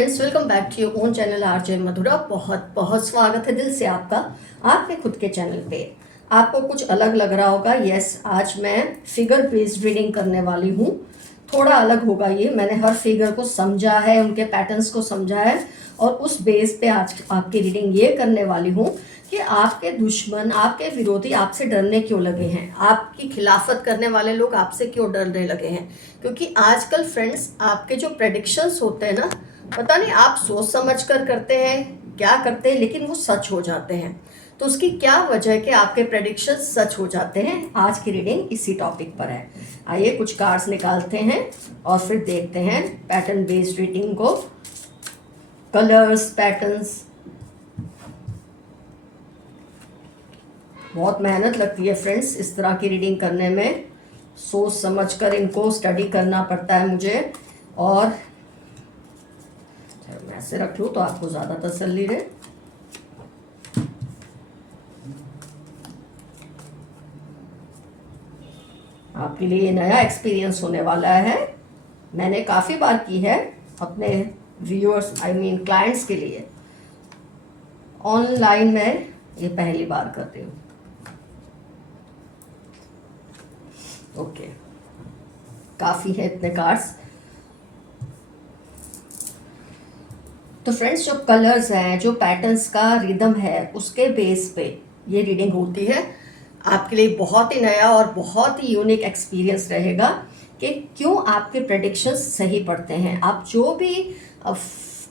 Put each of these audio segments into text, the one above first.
Friends, welcome back to your own channel RJ Madhura. बहुत बहुत स्वागत है दिल से आपका आपके खुद के चैनल पे। आपको कुछ अलग लग रहा होगा। यस, आज मैं फिगर बेस्ड रीडिंग करने वाली हूँ। थोड़ा अलग होगा ये। मैंने हर फिगर को समझा है, उनके पैटर्न्स को समझा है और उस बेस पे आज आपकी रीडिंग ये करने वाली हूँ कि आपके दुश्मन, आपके विरोधी आपसे डरने क्यों लगे हैं, आपकी खिलाफत करने वाले लोग आपसे क्यों डरने लगे हैं। क्योंकि आजकल फ्रेंड्स, आपके जो प्रेडिक्शंस होते हैं ना, पता नहीं आप सोच समझ कर करते हैं क्या करते हैं, लेकिन वो सच हो जाते हैं। तो उसकी क्या वजह है कि आपके प्रेडिक्शंस सच हो जाते हैं। आज की रीडिंग इसी टॉपिक पर है। आइए कुछ कार्ड्स निकालते हैं और फिर देखते हैं पैटर्न बेस्ड रीडिंग को। कलर्स, पैटर्न्स, बहुत मेहनत लगती है फ्रेंड्स इस तरह की रीडिंग करने में। सोच समझ कर इनको स्टडी करना पड़ता है मुझे। और मैं ऐसे रख लूँ तो आपको ज़्यादा तसल्ली रहे। आपके लिए ये नया एक्सपीरियंस होने वाला है। मैंने काफ़ी बार की है अपने व्यूअर्स, क्लाइंट्स के लिए। ऑनलाइन में ये पहली बार कर रही हूँ। ओके, काफ़ी है इतने कार्ड्स। तो फ्रेंड्स, जो कलर्स हैं, जो पैटर्न्स का रिदम है, उसके बेस पे ये रीडिंग होती है। आपके लिए बहुत ही नया और बहुत ही यूनिक एक्सपीरियंस रहेगा कि क्यों आपके प्रेडिक्शंस सही पड़ते हैं। आप जो भी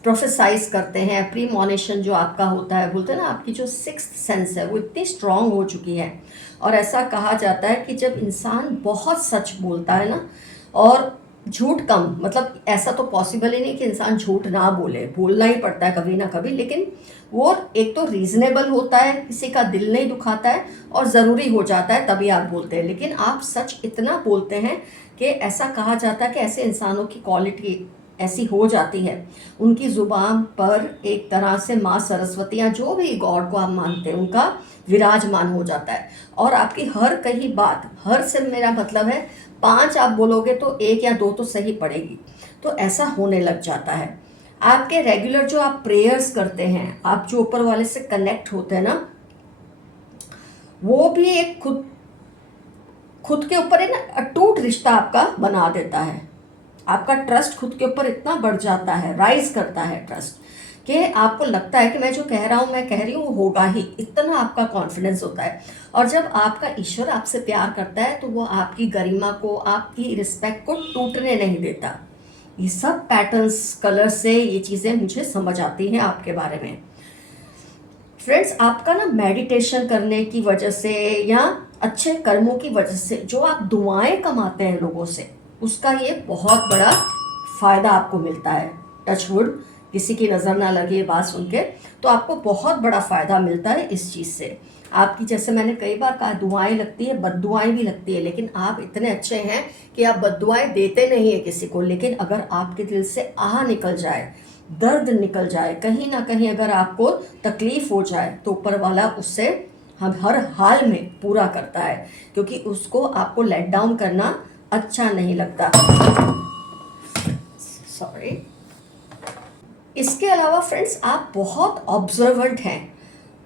प्रोफेसाइज करते हैं, प्रीमोनिशन जो आपका होता है, बोलते हैं ना, आपकी जो सिक्स्थ सेंस है वो इतनी स्ट्रांग हो चुकी है। और ऐसा कहा जाता है कि जब इंसान बहुत सच बोलता है ना, और झूठ कम, मतलब ऐसा तो पॉसिबल ही नहीं कि इंसान झूठ ना बोले, बोलना ही पड़ता है कभी ना कभी, लेकिन वो एक तो रीजनेबल होता है, किसी का दिल नहीं दुखाता है और ज़रूरी हो जाता है तभी आप बोलते हैं। लेकिन आप सच इतना बोलते हैं कि ऐसा कहा जाता है कि ऐसे इंसानों की क्वालिटी ऐसी हो जाती है, उनकी ज़ुबान पर एक तरह से माँ सरस्वती या जो भी गॉड को आप मानते हैं उनका विराजमान हो जाता है। और आपकी हर कही बात, हर से मेरा मतलब है 5 आप बोलोगे तो 1 या 2 तो सही पड़ेगी। तो ऐसा होने लग जाता है। आपके रेगुलर जो आप प्रेयर्स करते हैं, आप जो ऊपर वाले से कनेक्ट होते हैं ना, वो भी एक खुद के ऊपर है ना अटूट रिश्ता आपका बना देता है। आपका ट्रस्ट खुद के ऊपर इतना बढ़ जाता है, राइज करता है ट्रस्ट, कि आपको लगता है कि मैं जो कह रहा हूँ, मैं कह रही हूँ, वो होगा ही। इतना आपका कॉन्फिडेंस होता है। और जब आपका ईश्वर आपसे प्यार करता है तो वो आपकी गरिमा को, आपकी रिस्पेक्ट को टूटने नहीं देता। ये सब पैटर्न्स, कलर से ये चीज़ें मुझे समझ आती हैं आपके बारे में। फ्रेंड्स, आपका ना मेडिटेशन करने की वजह से या अच्छे कर्मों की वजह से जो आप दुआएं कमाते हैं लोगों से, उसका ये बहुत बड़ा फ़ायदा आपको मिलता है। टच वुड, किसी की नज़र ना लगे ये बात सुन के, तो आपको बहुत बड़ा फ़ायदा मिलता है इस चीज़ से। आपकी, जैसे मैंने कई बार कहा, दुआएं लगती है, बद्दुआएं भी लगती है, लेकिन आप इतने अच्छे हैं कि आप बद्दुआएं देते नहीं है किसी को। लेकिन अगर आपके दिल से आह निकल जाए, दर्द निकल जाए, कहीं ना कहीं अगर आपको तकलीफ़ हो जाए, तो ऊपर वाला उससे हम हर हाल में पूरा करता है, क्योंकि उसको आपको लेट डाउन करना अच्छा नहीं लगता। सॉरी। इसके अलावा फ्रेंड्स, आप बहुत ऑब्जर्वेंट हैं।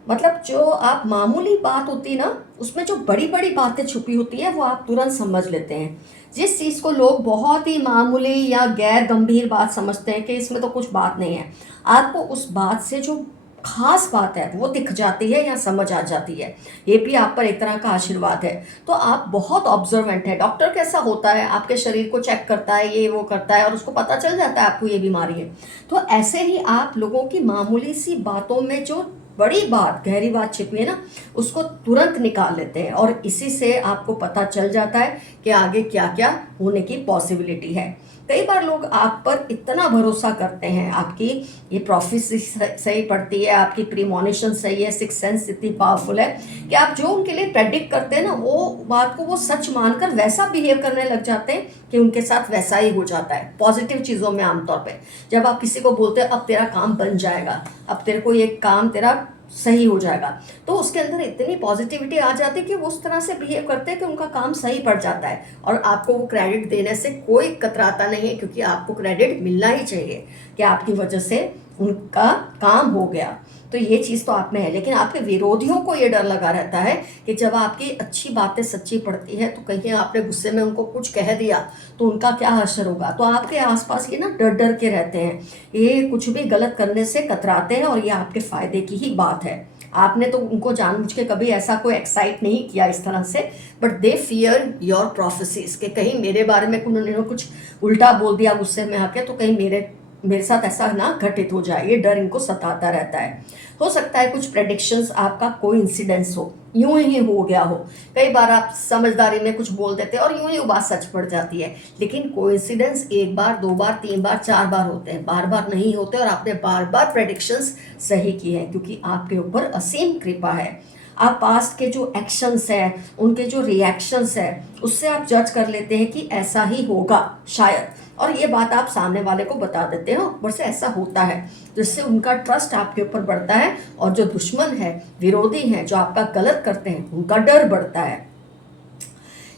मतलब जो आप मामूली बात होती है ना, उसमें जो बड़ी बड़ी बातें छुपी होती है वो आप तुरंत समझ लेते हैं। जिस चीज़ को लोग बहुत ही मामूली या गैर गंभीर बात समझते हैं कि इसमें तो कुछ बात नहीं है, आपको उस बात से जो खास बात है वो दिख जाती है या समझ आ जाती है। ये भी आप पर एक तरह का आशीर्वाद है। तो आप बहुत ऑब्जर्वेंट है। डॉक्टर कैसा होता है, आपके शरीर को चेक करता है, ये वो करता है, और उसको पता चल जाता है आपको ये बीमारी है। तो ऐसे ही आप लोगों की मामूली सी बातों में जो बड़ी बात, गहरी बात छिपी है ना, उसको तुरंत निकाल लेते हैं। और इसी से आपको पता चल जाता है कि आगे क्या क्या होने की पॉसिबिलिटी है। कई बार लोग आप पर इतना भरोसा करते हैं, आपकी ये प्रोफेसी सही पड़ती है, आपकी प्रीमोनिशन सही है, सिक्स सेंस इतनी पावरफुल है कि आप जो उनके लिए प्रेडिक्ट करते हैं ना, वो बात को वो सच मानकर वैसा बिहेव करने लग जाते हैं कि उनके साथ वैसा ही हो जाता है। पॉजिटिव चीज़ों में आमतौर पे जब आप किसी को बोलते हैं अब तेरा काम बन जाएगा, अब तेरे को ये काम तेरा सही हो जाएगा। तो उसके अंदर इतनी पॉजिटिविटी आ जाती है कि वो उस तरह से बिहेव करते हैं कि उनका काम सही पड़ जाता है, और आपको वो क्रेडिट देने से कोई कतराता नहीं है, क्योंकि आपको क्रेडिट मिलना ही चाहिए कि आपकी वजह से उनका काम हो गया। तो ये चीज़ तो आप में है। लेकिन आपके विरोधियों को ये डर लगा रहता है कि जब आपकी अच्छी बातें सच्ची पड़ती है तो कहीं आपने गुस्से में उनको कुछ कह दिया तो उनका क्या असर होगा। तो आपके आसपास ये ना डर डर के रहते हैं, ये कुछ भी गलत करने से कतराते हैं, और ये आपके फ़ायदे की ही बात है। आपने तो उनको जानबूझ के कभी ऐसा कोई एक्साइट नहीं किया इस तरह से, but they fear your prophecies कि कहीं मेरे बारे में उन्होंने कुछ उल्टा बोल दिया गुस्से में आके, तो कहीं मेरे साथ ऐसा ना घटित हो जाए। ये डर इनको सताता रहता है। हो सकता है कुछ प्रेडिक्शंस आपका कोई इंसिडेंस हो, यूं ही हो गया हो। कई बार आप समझदारी में कुछ बोल देते हैं और यूं ही वो बात सच पड़ जाती है। लेकिन कोइंसिडेंस एक बार, दो बार, तीन बार, चार बार होते हैं, बार बार नहीं होते। और आपने बार बार प्रेडिक्शंस सही किए हैं, क्योंकि आपके ऊपर असीम कृपा है। आप पास्ट के जो एक्शंस है, उनके जो रिएक्शंस है, उससे आप जज कर लेते हैं कि ऐसा ही होगा शायद, और ये बात आप सामने वाले को बता देते हैं, ऊपर से ऐसा होता है, जिससे उनका ट्रस्ट आपके ऊपर बढ़ता है। और जो दुश्मन है, विरोधी हैं, जो आपका गलत करते हैं, उनका डर बढ़ता है।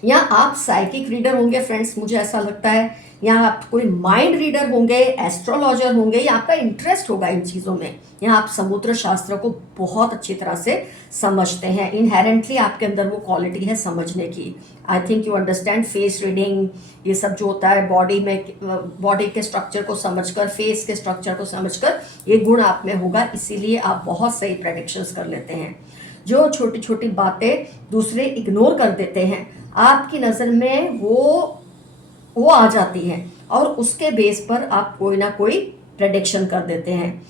या आप साइकिक रीडर होंगे फ्रेंड्स, मुझे ऐसा लगता है, या आप कोई माइंड रीडर होंगे, एस्ट्रोलॉजर होंगे, या आपका इंटरेस्ट होगा इन चीज़ों में, या आप समुद्र शास्त्र को बहुत अच्छी तरह से समझते हैं। इनहेरेंटली आपके अंदर वो क्वालिटी है समझने की। I think you understand face reading, ये सब जो होता है बॉडी में, बॉडी के स्ट्रक्चर को समझकर, फेस के स्ट्रक्चर को समझकर, ये गुण आप में होगा, इसीलिए आप बहुत सही प्रेडिक्शंस कर लेते हैं। जो छोटी छोटी बातें दूसरे इग्नोर कर देते हैं, आपकी नज़र में वो आ जाती हैं, और उसके बेस पर आप कोई ना कोई प्रेडिक्शन कर देते हैं।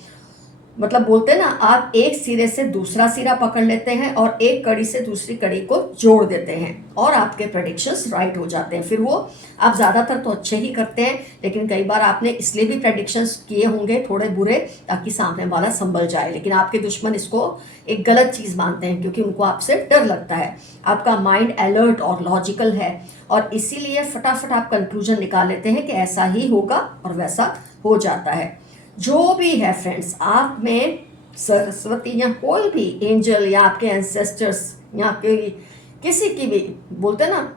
मतलब बोलते हैं ना, आप एक सिरे से दूसरा सिरा पकड़ लेते हैं और एक कड़ी से दूसरी कड़ी को जोड़ देते हैं, और आपके प्रेडिक्शंस राइट हो जाते हैं। फिर वो आप ज़्यादातर तो अच्छे ही करते हैं, लेकिन कई बार आपने इसलिए भी प्रेडिक्शंस किए होंगे थोड़े बुरे, ताकि सामने वाला संभल जाए। लेकिन आपके दुश्मन इसको एक गलत चीज़ मानते हैं, क्योंकि उनको आपसे डर लगता है। आपका माइंड अलर्ट और लॉजिकल है, और इसीलिए फटाफट आप कंक्लूजन निकाल लेते हैं कि ऐसा ही होगा, और वैसा हो जाता है। जो भी है फ्रेंड्स, आप में सरस्वती या कोई भी एंजल, या आपके एंसेस्टर्स, या किसी की भी, बोलते हैं ना,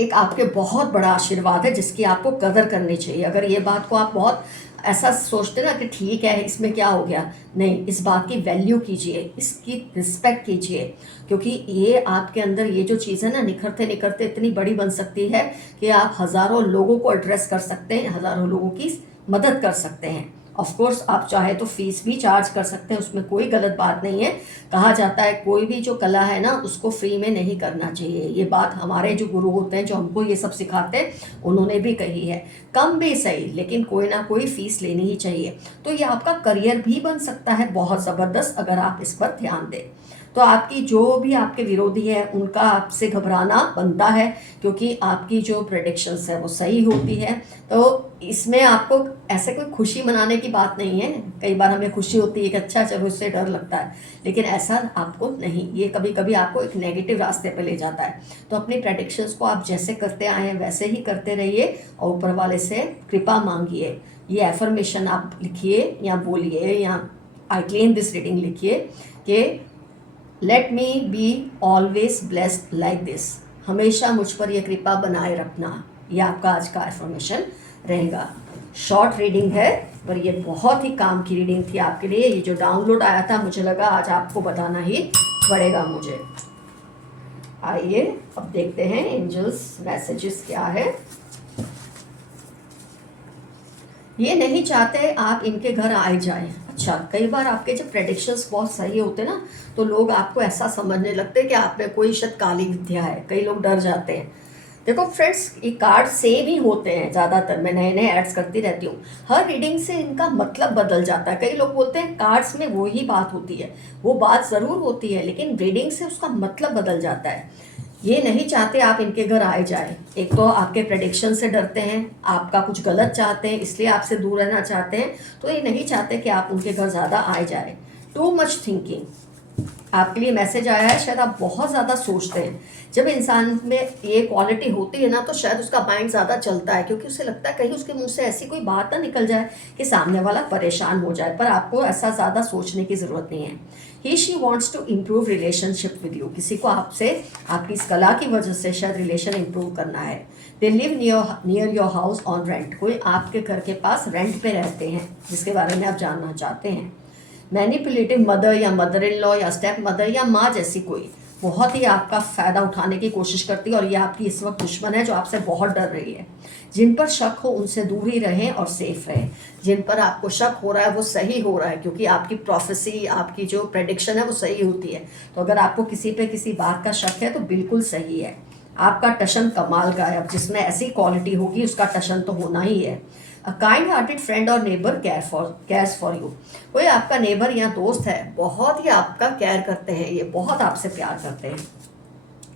एक आपके बहुत बड़ा आशीर्वाद है जिसकी आपको कदर करनी चाहिए। अगर ये बात को आप बहुत ऐसा सोचते ना कि ठीक है, इसमें क्या हो गया, नहीं, इस बात की वैल्यू कीजिए, इसकी रिस्पेक्ट कीजिए, क्योंकि ये आपके अंदर ये जो चीज़ है ना, निखरते निखरते इतनी बड़ी बन सकती है कि आप हज़ारों लोगों को एड्रेस कर सकते हैं, हज़ारों लोगों की मदद कर सकते हैं। ऑफ कोर्स आप चाहे तो फीस भी चार्ज कर सकते हैं, उसमें कोई गलत बात नहीं है। कहा जाता है कोई भी जो कला है ना, उसको फ्री में नहीं करना चाहिए। ये बात हमारे जो गुरु होते हैं, जो हमको ये सब सिखाते हैं, उन्होंने भी कही है। कम भी सही, लेकिन कोई ना कोई फीस लेनी ही चाहिए। तो ये आपका करियर भी बन सकता है बहुत ज़बरदस्त, अगर आप इस पर ध्यान दें। तो आपकी जो भी आपके विरोधी है, उनका आपसे घबराना बनता है, क्योंकि आपकी जो प्रेडिक्शंस है वो सही होती है। तो इसमें आपको ऐसे कोई खुशी मनाने की बात नहीं है। कई बार हमें खुशी होती है कि अच्छा चलो, इससे डर लगता है, लेकिन ऐसा आपको नहीं, ये कभी कभी आपको एक नेगेटिव रास्ते पर ले जाता है। तो अपनी प्रेडिक्शंस को आप जैसे करते आए हैं वैसे ही करते रहिए, और ऊपर वाले से कृपा मांगिए। ये एफर्मेशन आप लिखिए या बोलिए, या आई क्लेम दिस रीडिंग लिखिए कि let me be always blessed like this, हमेशा मुझ पर यह कृपा बनाए रखना। ये आपका आज का एफर्मेशन रहेगा। शॉर्ट रीडिंग है, पर ये बहुत ही काम की रीडिंग थी आपके लिए। ये जो डाउनलोड आया था, मुझे लगा आज आपको बताना ही पड़ेगा मुझे। आइए अब देखते हैं एंजल्स मैसेजेस क्या है। ये नहीं चाहते आप इनके घर आए जाएं। अच्छा, कई बार आपके जब प्रेडिक्शंस बहुत सही होते ना, तो लोग आपको ऐसा समझने लगते हैं कि आप में कोई शायद काली विद्या है। कई लोग डर जाते हैं। देखो फ्रेंड्स, ये कार्ड सेम ही होते हैं ज़्यादातर, मैं नए नए ऐड्स करती रहती हूँ। हर रीडिंग से इनका मतलब बदल जाता है। कई लोग बोलते हैं कार्ड्स में वो ही बात होती है, वो बात ज़रूर होती है, लेकिन रीडिंग से उसका मतलब बदल जाता है। ये नहीं चाहते आप इनके घर आए जाए। एक तो आपके प्रेडिक्शन से डरते हैं, आपका कुछ गलत चाहते हैं, इसलिए आपसे दूर रहना चाहते हैं। तो ये नहीं चाहते कि आप उनके घर ज़्यादा आए जाए। टू मच थिंकिंग, आपके लिए मैसेज आया है, शायद आप बहुत ज़्यादा सोचते हैं। जब इंसान में ये क्वालिटी होती है ना, तो शायद उसका माइंड ज़्यादा चलता है, क्योंकि उसे लगता है कहीं उसके मुंह से ऐसी कोई बात ना निकल जाए कि सामने वाला परेशान हो जाए। पर आपको ऐसा ज़्यादा सोचने की ज़रूरत नहीं है। He she wants to improve relationship with you. किसी को आपसे, आपकी इस कला की वजह से शायद रिलेशन इम्प्रूव करना है। They live near your house on rent. कोई आपके घर के पास रेंट पे रहते हैं जिसके बारे में आप जानना चाहते हैं। मैनिपुलेटिव मदर या मदर इन लॉ या स्टेप मदर या माँ जैसी कोई बहुत ही आपका फ़ायदा उठाने की कोशिश करती है, और ये आपकी इस वक्त दुश्मन है जो आपसे बहुत डर रही है। जिन पर शक हो उनसे दूर ही रहें और सेफ रहें। जिन पर आपको शक हो रहा है वो सही हो रहा है, क्योंकि आपकी प्रोफेसी, आपकी जो प्रेडिक्शन है वो सही होती है। तो अगर आपको किसी पे किसी बात का शक है तो बिल्कुल सही है। आपका टशन कमाल का है। अब जिसमें ऐसी क्वालिटी होगी उसका टशन तो होना ही है। अ काइंड हार्टेड फ्रेंड और नेबर केयर्स फॉर यू। कोई आपका नेबर या दोस्त है, बहुत ही आपका केयर करते हैं, ये बहुत आपसे प्यार करते हैं।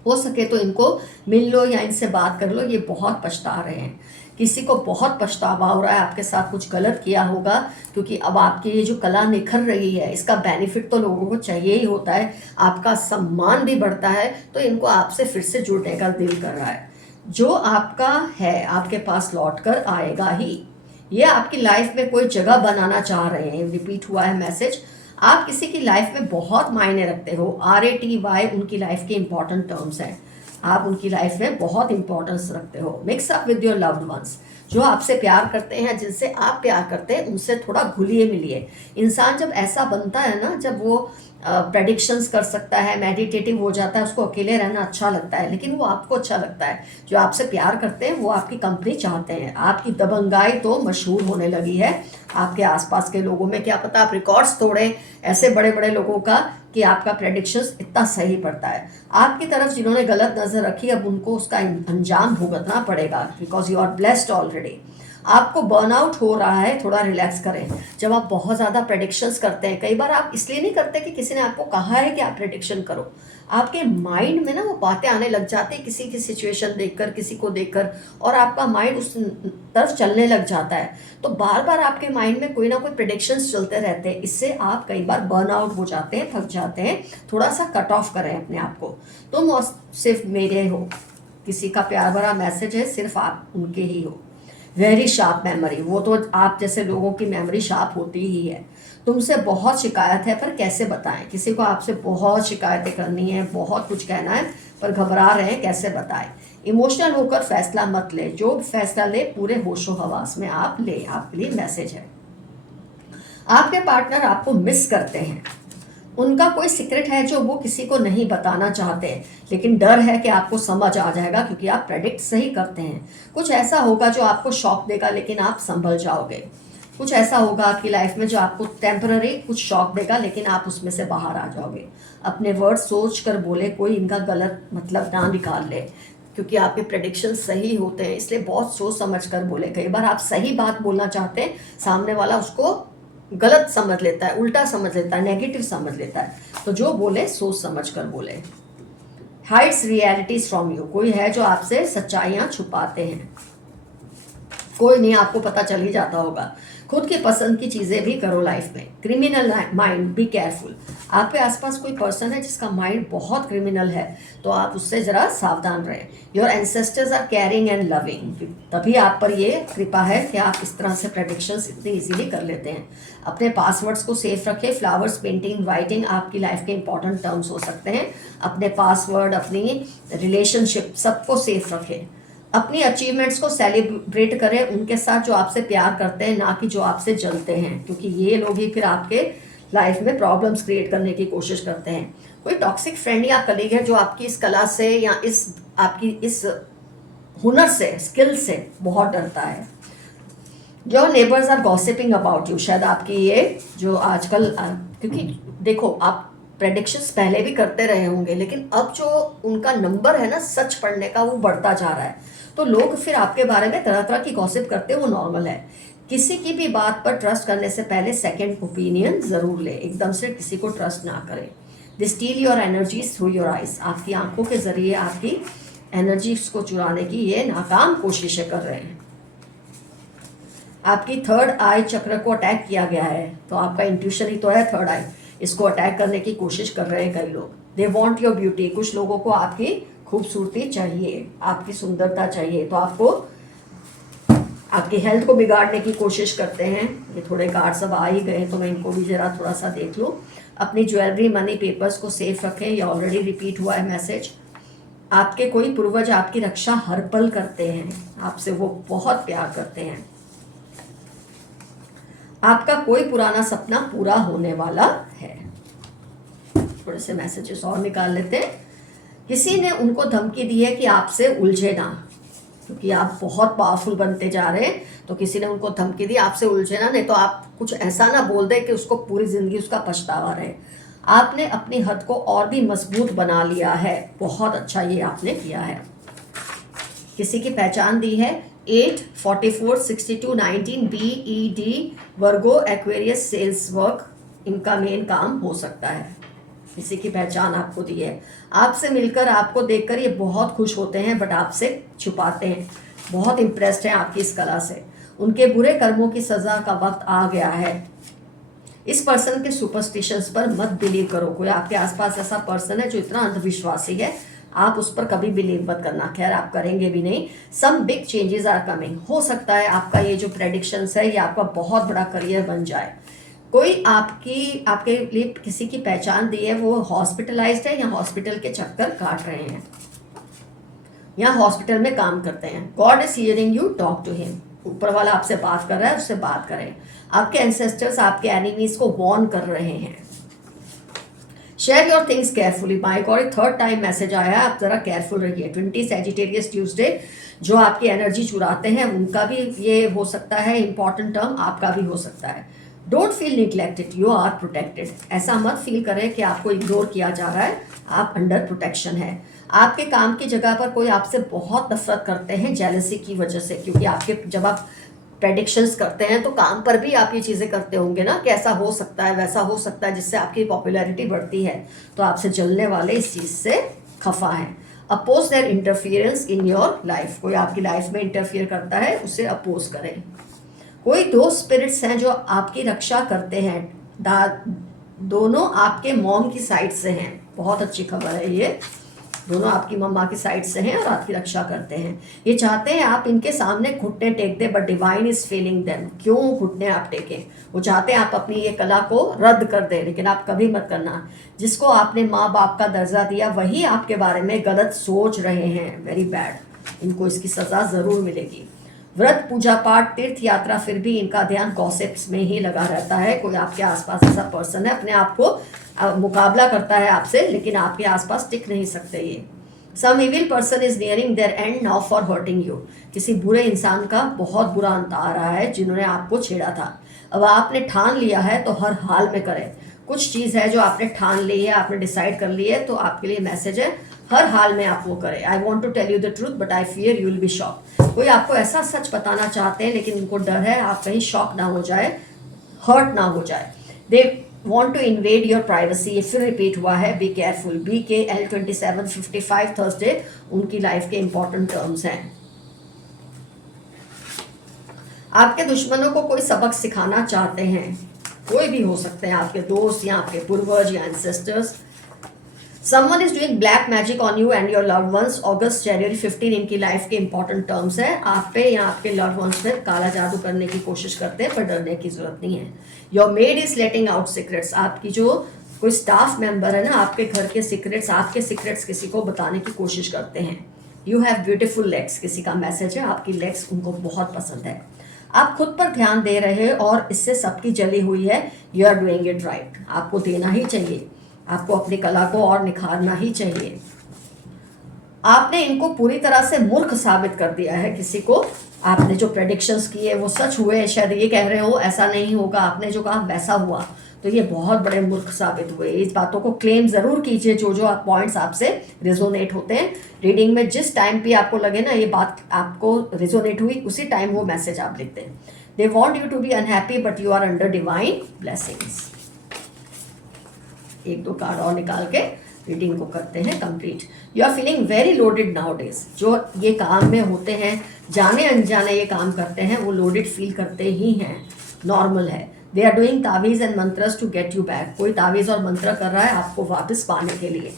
हो सके तो इनको मिल लो या इनसे बात कर लो, ये बहुत पछता रहे हैं। किसी को बहुत पछतावा हो रहा है, आपके साथ कुछ गलत किया होगा, क्योंकि अब आपकी ये जो कला निखर रही है इसका बेनिफिट तो लोगों को चाहिए ही होता है, आपका सम्मान भी बढ़ता है, तो इनको आपसे फिर से जुड़ने का दिल कर रहा है। जो आपका है आपके पास लौट कर आएगा ही। ये आपकी लाइफ में कोई जगह बनाना चाह रहे हैं। रिपीट हुआ है मैसेज। आप किसी की लाइफ में बहुत मायने रखते हो। RATY उनकी लाइफ के इंपॉर्टेंट टर्म्स हैं। आप उनकी लाइफ में बहुत इंपॉर्टेंस रखते हो। Mix up with your loved ones. जो आपसे प्यार करते हैं, जिनसे आप प्यार करते हैं, उनसे थोड़ा घुलिए मिलिए। इंसान जब ऐसा बनता है ना, जब वो प्रेडिक्शंस कर सकता है, मेडिटेटिव हो जाता है, उसको अकेले रहना अच्छा लगता है, लेकिन वो आपको अच्छा लगता है। जो आपसे प्यार करते हैं वो आपकी कंपनी चाहते हैं। आपकी दबंगाई तो मशहूर होने लगी है आपके आसपास के लोगों में। क्या पता आप रिकॉर्ड्स तोड़ें ऐसे बड़े बड़े लोगों का कि आपका प्रेडिक्शंस इतना सही पड़ता है। आपकी तरफ जिन्होंने गलत नज़र रखी, अब उनको उसका अंजाम भुगतना पड़ेगा, because you are blessed already. आपको बर्नआउट हो रहा है, थोड़ा रिलैक्स करें। जब आप बहुत ज़्यादा प्रेडिक्शंस करते हैं, कई बार आप इसलिए नहीं करते कि किसी ने आपको कहा है कि आप प्रेडिक्शन करो, आपके माइंड में ना वो बातें आने लग जाती है किसी की सिचुएशन देखकर, किसी को देखकर, और आपका माइंड उस तरफ चलने लग जाता है। तो बार बार आपके माइंड में कोई ना कोई प्रेडिक्शंस चलते रहते हैं। इससे आप कई बार बर्नआउट हो जाते हैं, थक जाते हैं। थोड़ा सा कट ऑफ करें अपने आप को। तुम सिर्फ मेरे हो। किसी का प्यार भरा मैसेज है, सिर्फ आप उनके ही हो। Very sharp memory. वो तो आप जैसे लोगों की मेमोरी शार्प होती ही है। तुमसे बहुत शिकायत है, पर कैसे बताएं। किसी को आपसे बहुत शिकायतें करनी है, बहुत कुछ कहना है, पर घबरा रहे हैं, कैसे बताएं। इमोशनल होकर फैसला मत ले। जो फैसला ले पूरे होशो हवास में आप ले। आपके लिए मैसेज है। आपके पार्टनर आपको मिस करते हैं। उनका कोई सीक्रेट है जो वो किसी को नहीं बताना चाहते, लेकिन डर है कि आपको समझ आ जाएगा, क्योंकि आप प्रेडिक्ट सही करते हैं। कुछ ऐसा होगा जो आपको शॉक देगा, लेकिन आप संभल जाओगे। कुछ ऐसा होगा आपकी लाइफ में जो आपको टेम्पररी कुछ शॉक देगा, लेकिन आप उसमें से बाहर आ जाओगे। अपने वर्ड सोच कर बोले, कोई इनका गलत मतलब ना निकाल ले, क्योंकि आपके प्रेडिक्शन सही होते हैं, इसलिए बहुत सोच समझ कर बोले। कई बार आप सही बात बोलना चाहते हैं, सामने वाला उसको गलत समझ लेता है, उल्टा समझ लेता है, नेगेटिव समझ लेता है। तो जो बोले सोच समझ कर बोले। Hides realities from you. कोई है जो आपसे सच्चाइयाँ छुपाते हैं। कोई नहीं, आपको पता चल ही जाता होगा। खुद की पसंद की चीज़ें भी करो लाइफ में। Criminal mind, be careful. आपके आसपास कोई पर्सन है जिसका माइंड बहुत क्रिमिनल है, तो आप उससे ज़रा सावधान रहें। Your ancestors are caring and loving. तभी आप पर ये कृपा है कि आप इस तरह से प्रेडिक्शंस इतनी इजीली कर लेते हैं। अपने पासवर्ड्स को सेफ रखें। फ्लावर्स, पेंटिंग, राइटिंग आपकी लाइफ के इंपॉर्टेंट टर्म्स हो सकते हैं। अपने पासवर्ड, अपनी रिलेशनशिप, सबको सेफ रखें। अपनी अचीवमेंट्स को सेलिब्रेट करें उनके साथ जो आपसे प्यार करते हैं, ना कि जो आपसे जलते हैं, क्योंकि ये लोग ही फिर आपके लाइफ में प्रॉब्लम्स क्रिएट करने की कोशिश करते हैं। कोई टॉक्सिक फ्रेंड या कलीग है जो आपकी इस कला से या आपकी इस हुनर से, स्किल से बहुत डरता है। Your neighbours are gossiping about you. शायद आपकी ये जो आजकल, क्योंकि देखो आप प्रेडिक्शंस पहले भी करते रहे होंगे, लेकिन अब जो उनका नंबर है ना सच पढ़ने का, वो बढ़ता जा रहा है। तो लोग फिर आपके बारे में तरह तरह की गॉसिप करते हैं, वो नॉर्मल है। किसी की भी बात पर ट्रस्ट करने से पहले सेकंड ओपिनियन जरूर ले। एकदम से किसी को ट्रस्ट ना करें। They steal your energies through your eyes. आपकी आंखों के जरिए आपकी एनर्जीज को चुराने की ये नाकाम कोशिशें कर रहे हैं। आपकी थर्ड आई चक्र को अटैक किया गया है, तो आपका इंट्यूशन ही तो है थर्ड आई। इसको अटैक करने की कोशिश कर रहे हैं कई लोग। दे वॉन्ट योर ब्यूटी, कुछ लोगों को आपकी खूबसूरती चाहिए, आपकी सुंदरता चाहिए, तो आपको आपकी हेल्थ को बिगाड़ने की कोशिश करते हैं। ये थोड़े कार्ड सब आ ही गए तो मैं इनको भी जरा थोड़ा सा देख लूँ। अपनी ज्वेलरी, मनी, पेपर्स को सेफ रखें। ये ऑलरेडी रिपीट हुआ है मैसेज। आपके कोई पूर्वज आपकी रक्षा हर पल करते हैं, आपसे वो बहुत प्यार करते हैं। आपका कोई पुराना सपना पूरा होने वाला है। थोड़े से मैसेजेस और निकाल लेते हैं। किसी ने उनको धमकी दी है कि आपसे उलझे ना, क्योंकि आप बहुत पावरफुल बनते जा रहे हैं, तो किसी ने उनको धमकी दी आपसे उलझे ना, नहीं तो आप कुछ ऐसा ना बोल दे कि उसको पूरी जिंदगी उसका पछतावा रहे। आपने अपनी हद को और भी मजबूत बना लिया है, बहुत अच्छा ये आपने किया है। किसी की पहचान दी है 8, 44, 62, 19, BED, वर्गो, एक्वेरियस, सेल्स वर्क, इनका मेन काम हो सकता है। किसी की पहचान आपको दी है। आपसे मिलकर, आपको देखकर ये बहुत खुश होते हैं, बट आपसे छुपाते हैं। बहुत इम्प्रेस्ड हैं आपकी इस कला से। उनके बुरे कर्मों की सज़ा का वक्त आ गया है। इस पर्सन के सुपरस्टिशंस पर मत बिलीव करो। कोई आपके आसपास ऐसा पर्सन है जो इतना अंधविश्वासी है, आप उस पर कभी बिलीव मत करना। खैर, आप करेंगे भी नहीं। Some big changes are coming. हो सकता है आपका ये जो प्रेडिक्शंस है ये आपका बहुत बड़ा करियर बन जाए। कोई आपके लिए किसी की पहचान दी है, वो हॉस्पिटलाइज्ड है या हॉस्पिटल के चक्कर काट रहे हैं या हॉस्पिटल में काम करते हैं। God is hearing you, talk to him. ऊपर वाला आपसे बात कर रहा है, उससे बात करें। आपके एंसेस्टर्स आपके एनिमीज को वॉर्न कर रहे हैं। Share your things carefully. My God, third time message आया, आप जरा केयरफुल रहिए। 20 सैजिटेरियस ट्यूसडे, जो आपकी एनर्जी चुराते हैं उनका भी ये हो सकता है इंपॉर्टेंट टर्म, आपका भी हो सकता है। Don't feel neglected, you are protected. ऐसा मत फील करें कि आपको इग्नोर किया जा रहा है, आप अंडर प्रोटेक्शन है। आपके काम की जगह पर कोई आपसे बहुत नफरत करते हैं जेलसी की वजह से, क्योंकि आपके जब आप प्रेडिक्शंस करते हैं तो काम पर भी आप ये चीज़ें करते होंगे ना कि ऐसा हो सकता है, वैसा हो सकता है, जिससे आपकी पॉपुलैरिटी बढ़ती है। तो आपसे जलने वाले इस चीज़ से खफा हैं। Oppose their interference in your life. कोई आपकी लाइफ में इंटरफियर करता है, उसे अपोज करें। कोई दो स्पिरिट्स हैं जो आपकी रक्षा करते हैं। दोनों आपके मॉम की साइड से हैं। बहुत अच्छी खबर है ये। दोनों आपकी मम्मा की साइड से हैं और आपकी रक्षा करते हैं। ये चाहते हैं आप इनके सामने घुटने टेक दें, but divine is failing them. क्यों घुटने आप टेकें? वो चाहते हैं आप अपनी ये कला को रद्द कर दें, लेकिन आप कभी मत करना। जिसको आपने माँ बाप का दर्जा दिया वही आपके बारे में गलत सोच रहे हैं। Very bad. इनको इसकी सज़ा ज़रूर मिलेगी। व्रत, पूजा पाठ, तीर्थ यात्रा, फिर भी इनका ध्यान गॉसिप्स में ही लगा रहता है। कोई आपके आसपास ऐसा पर्सन है, अपने आप को मुकाबला करता है आपसे, लेकिन आपके आसपास टिक नहीं सकते ये। Some evil person is nearing there and now for hurting you. किसी बुरे इंसान का बहुत बुरा अंत आ रहा है जिन्होंने आपको छेड़ा था। अब आपने ठान लिया है तो हर हाल में करें। कुछ चीज़ है जो आपने ठान ली है, आपने डिसाइड कर ली है, तो आपके लिए मैसेज है, हर हाल में आप वो करें। I want to tell you the truth but I fear you will be shock. कोई आपको ऐसा सच बताना चाहते हैं, लेकिन उनको डर है आप कहीं शॉक ना हो जाए, हर्ट ना हो जाए। They want to invade your privacy. ये फिर रिपीट हुआ है। Be careful. BKL2755 थर्सडे उनकी लाइफ के इंपॉर्टेंट टर्म्स हैं। आपके दुश्मनों को कोई सबक सिखाना चाहते हैं। कोई भी हो सकते हैं, आपके दोस्त या आपके पूर्वज या ancestors. Someone is doing black magic on you and your loved ones. August, January 15 इनकी लाइफ के इंपॉर्टेंट टर्म्स हैं। आप पे या आपके लव्ड वंस पे काला जादू करने की कोशिश करते हैं, पर डरने की जरूरत नहीं है। Your made is letting out secrets. आपकी जो कोई स्टाफ मेंबर है ना, आपके घर के सीक्रेट्स, आपके सीक्रेट्स किसी को बताने की कोशिश करते हैं। You have beautiful legs. किसी का मैसेज है, आपकी लेग्स उनको बहुत पसंद है। आप खुद पर ध्यान दे रहे हैं और इससे सबकी जली हुई है। You are doing it right. आपको देना ही चाहिए, आपको अपनी कला को और निखारना ही चाहिए। आपने इनको पूरी तरह से मूर्ख साबित कर दिया है। किसी को आपने जो प्रेडिक्शंस किए वो सच हुए, शायद ये कह रहे हो ऐसा नहीं होगा, आपने जो कहा वैसा हुआ, तो ये बहुत बड़े मूर्ख साबित हुए। इस बातों को क्लेम ज़रूर कीजिए, जो जो आप पॉइंट्स आपसे रिजोनेट होते हैं। रीडिंग में जिस टाइम पे आपको लगे ना ये बात आपको रिजोनेट हुई, उसी टाइम वो मैसेज आप लिखते हैं। They want you to be unhappy but you are under divine blessings. एक दो कार्ड और निकाल के रीडिंग को करते हैं complete. You are feeling very loaded nowadays. जो ये काम में होते हैं, जाने अनजाने ये काम करते हैं, वो लोडेड फील करते ही हैं, नॉर्मल है। दे आर डूइंग तावीज़ and mantras to get you back. कोई तावीज़ और मंत्र कर रहा है आपको वापस पाने के लिए।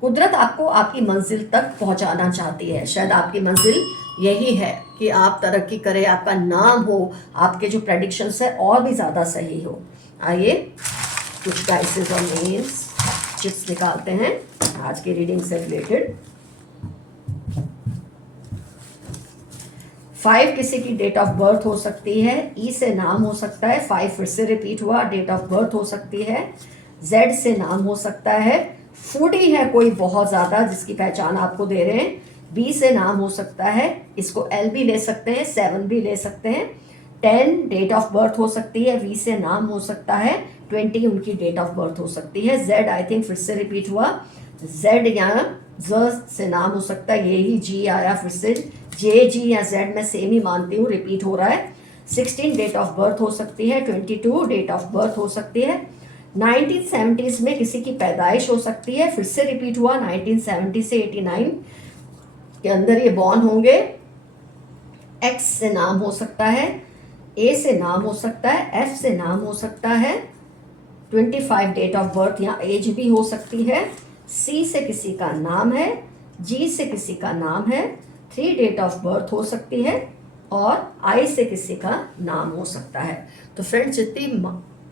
कुदरत आपको आपकी मंजिल तक पहुंचाना चाहती है। शायद आपकी मंजिल यही है कि आप तरक्की करें, आपका नाम हो, आपके जो प्रेडिक्शंस है और भी ज़्यादा सही हो। आइए कुछ गाइसेस और मीन्स टिप्स निकालते हैं आज की रीडिंग से रिलेटेड। 5 किसी की डेट ऑफ बर्थ हो सकती है। ई से नाम हो सकता है। 5 फिर से रिपीट हुआ। डेट ऑफ बर्थ हो सकती है। जेड से नाम हो सकता है। फूडी है कोई बहुत ज़्यादा जिसकी पहचान आपको दे रहे हैं। बी से नाम हो सकता है। इसको एल भी ले सकते हैं, 7 भी ले सकते हैं। 10 डेट ऑफ बर्थ हो सकती है। वी से नाम हो सकता है। 20 उनकी डेट ऑफ बर्थ हो सकती है। जेड आई थिंक फिर से रिपीट हुआ। जेड यहाँ ज से नाम हो सकता है। यही जी आया फिर से। जे जी या जेड मैं सेम ही मानती हूँ, रिपीट हो रहा है। 16 डेट ऑफ बर्थ हो सकती है। 22 डेट ऑफ बर्थ हो सकती है। 1970s में किसी की पैदाइश हो सकती है। फिर से रिपीट हुआ। 1970 से 89 के अंदर ये बॉर्न होंगे। एक्स से नाम हो सकता है। ए से नाम हो सकता है। एफ से नाम हो सकता है। 25 डेट ऑफ बर्थ या एज भी हो सकती है। सी से किसी का नाम है। जी से किसी का नाम है। 3 डेट ऑफ बर्थ हो सकती है और आई से किसी का नाम हो सकता है। तो फ्रेंड्स, जितनी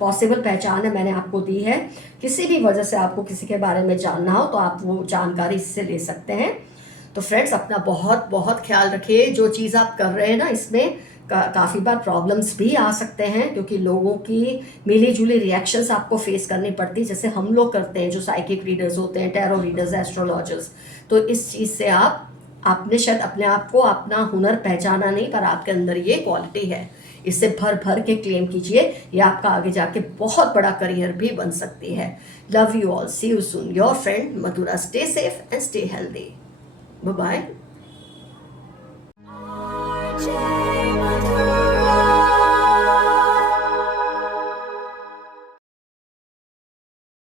पॉसिबल पहचान है मैंने आपको दी है। किसी भी वजह से आपको किसी के बारे में जानना हो तो आप वो जानकारी इससे ले सकते हैं। तो फ्रेंड्स, अपना बहुत बहुत ख्याल रखिए। जो चीज़ आप कर रहे हैं ना, इसमें काफ़ी बार प्रॉब्लम्स भी आ सकते हैं क्योंकि लोगों की मिली जुली रिएक्शंस आपको फेस करनी पड़ती है, जैसे हम लोग करते हैं जो साइकिक रीडर्स होते हैं, टैरो रीडर्स, एस्ट्रोलॉजर्स। तो इस चीज़ से आपने शायद अपने आप को अपना हुनर पहचाना नहीं, पर आपके अंदर ये क्वालिटी है। इससे भर भर के क्लेम कीजिए, ये आपका आगे जाके बहुत बड़ा करियर भी बन सकती है। Love you all, see you soon, your friend Madhura. Stay safe and stay healthy. Bye bye.